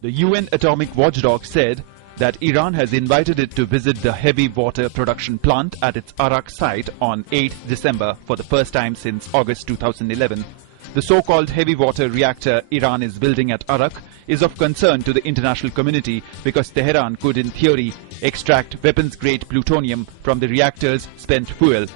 The UN atomic watchdog said that Iran has invited it to visit the heavy water production plant at its Arak site on 8 December for the first time since August 2011. The so-called heavy water reactor Iran is building at Arak is of concern to the international community because Tehran could, in theory, extract weapons-grade plutonium from the reactor's spent fuel.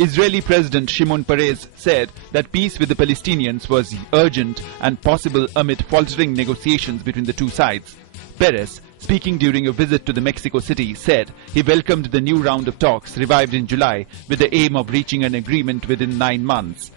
Israeli President Shimon Peres said that peace with the Palestinians was urgent and possible amid faltering negotiations between the two sides. Peres, speaking during a visit to the Mexico City, said he welcomed the new round of talks revived in July with the aim of reaching an agreement within 9 months.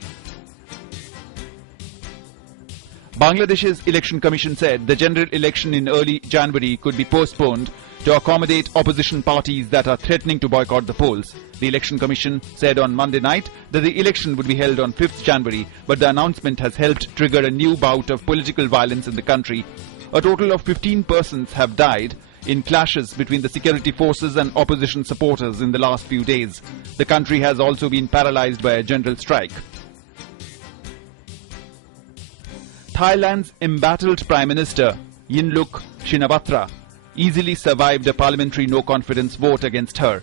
Bangladesh's Election Commission said the general election in early January could be postponed to accommodate opposition parties that are threatening to boycott the polls. The Election Commission said on Monday night that the election would be held on 5th January, but the announcement has helped trigger a new bout of political violence in the country. A total of 15 persons have died in clashes between the security forces and opposition supporters in the last few days. The country has also been paralyzed by a general strike. Thailand's embattled Prime Minister Yingluck Shinawatra easily survived a parliamentary no-confidence vote against her.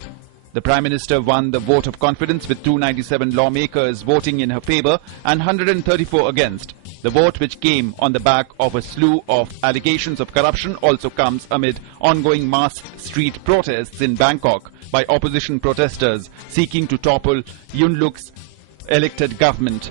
The Prime Minister won the vote of confidence with 297 lawmakers voting in her favour and 134 against. The vote, which came on the back of a slew of allegations of corruption, also comes amid ongoing mass street protests in Bangkok by opposition protesters seeking to topple Yingluck's elected government.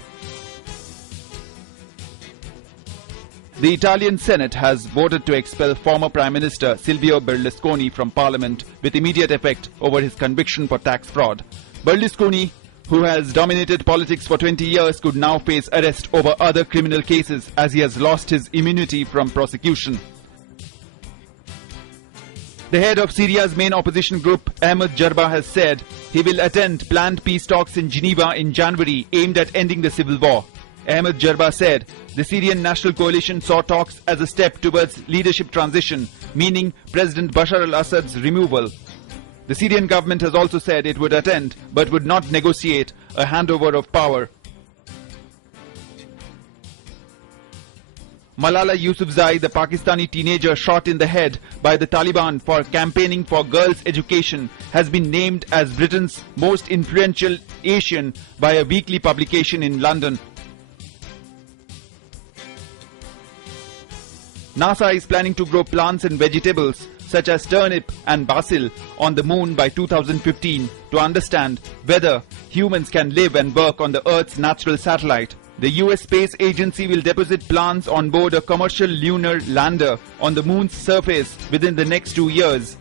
The Italian Senate has voted to expel former Prime Minister Silvio Berlusconi from Parliament with immediate effect over his conviction for tax fraud. Berlusconi, who has dominated politics for 20 years, could now face arrest over other criminal cases as he has lost his immunity from prosecution. The head of Syria's main opposition group, Ahmed Jarba, has said he will attend planned peace talks in Geneva in January aimed at ending the civil war. Ahmed Jarba said the Syrian National Coalition saw talks as a step towards leadership transition, meaning President Bashar al-Assad's removal. The Syrian government has also said it would attend but would not negotiate a handover of power. Malala Yousufzai, the Pakistani teenager shot in the head by the Taliban for campaigning for girls' education, has been named as Britain's most influential Asian by a weekly publication in London. NASA is planning to grow plants and vegetables such as turnip and basil on the moon by 2015 to understand whether humans can live and work on the Earth's natural satellite. The US Space Agency will deposit plants on board a commercial lunar lander on the moon's surface within the next 2 years.